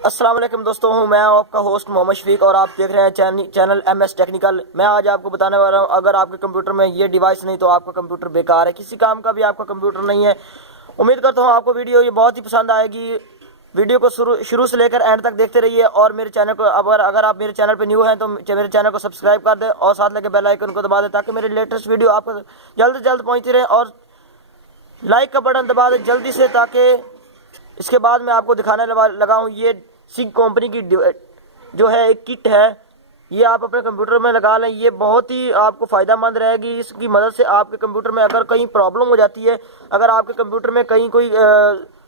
अस्सलाम वालेकुम दोस्तों, मैं आपका होस्ट मोहम्मद शफीक और आप देख रहे हैं चैनल MS टेक्निकल। मैं आज आपको बताने वाला हूं, अगर आपके कंप्यूटर में ये डिवाइस नहीं तो आपका कंप्यूटर बेकार है, किसी काम का भी आपका कंप्यूटर नहीं है। उम्मीद करता हूं आपको वीडियो ये बहुत ही पसंद आएगी। वीडियो को शुरू से लेकर एंड तक देखते रहिए और मेरे चैनल को अगर आप मेरे चैनल पर न्यू हैं तो मेरे चैनल को सब्सक्राइब कर दें और साथ लगे बेल आइकन को दबा दें ताकि मेरे लेटेस्ट वीडियो आपको जल्द से जल्द पहुँचती रहे। और लाइक का बटन दबा दें जल्दी से, ताकि इसके बाद मैं आपको दिखाने लगा हूँ ये सिंक कंपनी की जो है एक किट है। ये आप अपने कंप्यूटर में लगा लें, ये बहुत ही आपको फ़ायदा मंद रहेगी। इसकी मदद से आपके कंप्यूटर में अगर कहीं प्रॉब्लम हो जाती है, अगर आपके कंप्यूटर में कहीं कोई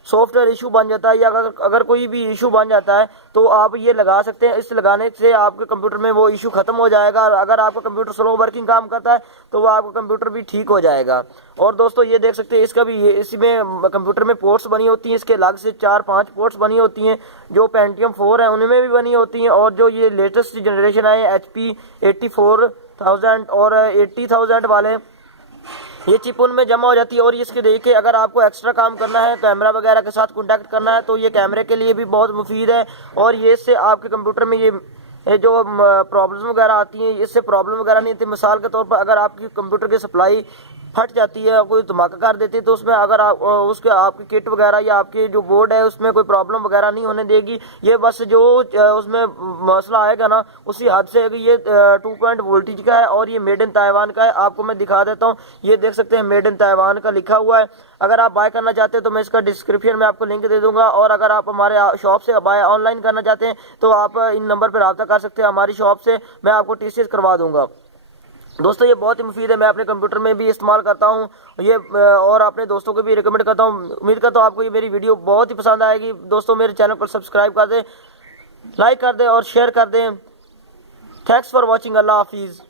सॉफ्टवेयर इशू बन जाता है या अगर कोई भी इशू बन जाता है तो आप ये लगा सकते हैं। इस लगाने से आपके कंप्यूटर में वो इशू ख़त्म हो जाएगा। अगर आपका कंप्यूटर स्लो वर्किंग काम करता है तो वो आपका कंप्यूटर भी ठीक हो जाएगा। और दोस्तों ये देख सकते हैं इसका भी इसमें कंप्यूटर में पोर्ट्स बनी होती हैं, इसके अलग से 4-5 पोर्ट्स बनी होती हैं। जो पेंटियम 4 है उनमें भी बनी होती हैं, और जो ये लेटेस्ट जनरेशन है HP 84,000 और 80,000 वाले, ये चिप उनमें जमा हो जाती है। और इसके देखिए, अगर आपको एक्स्ट्रा काम करना है, कैमरा वगैरह के साथ कॉन्टैक्ट करना है तो ये कैमरे के लिए भी बहुत मुफीद है। और ये इससे आपके कंप्यूटर में ये जो प्रॉब्लम्स वगैरह आती हैं, इससे प्रॉब्लम वगैरह नहीं आती। मिसाल के तौर पर अगर आपकी कंप्यूटर की सप्लाई फट जाती है, कोई धमाका कर देती है, तो उसमें अगर आप उसके आपकी किट वगैरह या आपकी जो बोर्ड है उसमें कोई प्रॉब्लम वगैरह नहीं होने देगी। ये बस जो उसमें मसला आएगा ना उसी हद से। ये 2 पॉइंट वोल्टेज का है और ये मेड इन ताइवान का है। आपको मैं दिखा देता हूँ, ये देख सकते हैं मेड इन ताइवान का लिखा हुआ है। अगर आप बाय करना चाहते हैं तो मैं इसका डिस्क्रिप्शन में आपको लिंक दे दूंगा, और अगर आप हमारे शॉप से बाय ऑनलाइन करना चाहते हैं तो आप इन नंबर पर रब्ता कर सकते हैं। हमारी शॉप से मैं आपको TCS करवा दूंगा। दोस्तों ये बहुत ही मुफीद है, मैं अपने कंप्यूटर में भी इस्तेमाल करता हूँ ये, और अपने दोस्तों को भी रिकमेंड करता हूँ। उम्मीद करता हूँ आपको ये मेरी वीडियो बहुत ही पसंद आएगी। दोस्तों मेरे चैनल को सब्सक्राइब कर दें, लाइक कर दें और शेयर कर दें। Thanks for watching. अल्लाह हाफिज़।